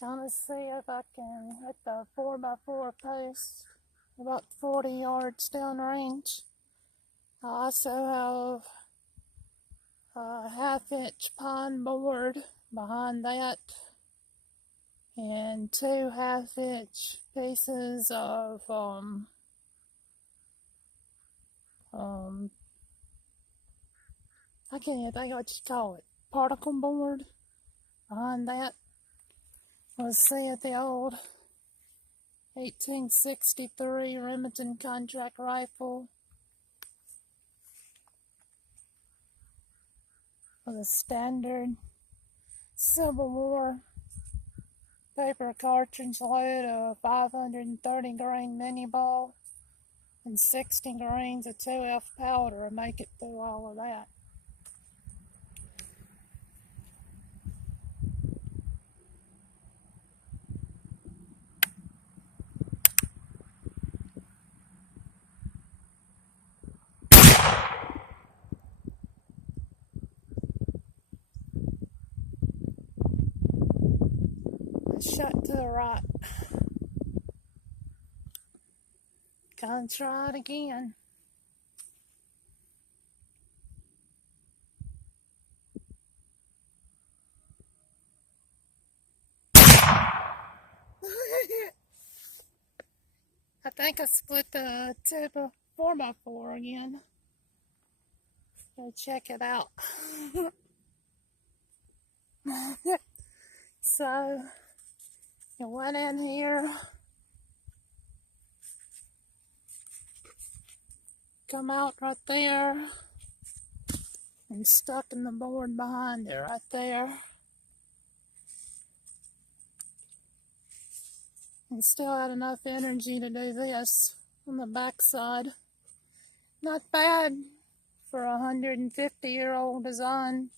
Gonna see if I can hit the 4x4 post about 40 yards downrange. I also have a half-inch pine board behind that and two half-inch pieces of I can't even think what you call it, particle board behind that. Let's see if the old 1863 Remington contract rifle with a standard Civil War paper cartridge load of 530 grain mini ball and 60 grains of 2F powder and make it through all of that. Shut to the right. Gonna try it again. I think I split the tip of 4x4 again. Go check it out. So, you went in here, come out right there, and stuck in the board behind it right there. And still had enough energy to do this on the back side. Not bad for a 150-year-old design.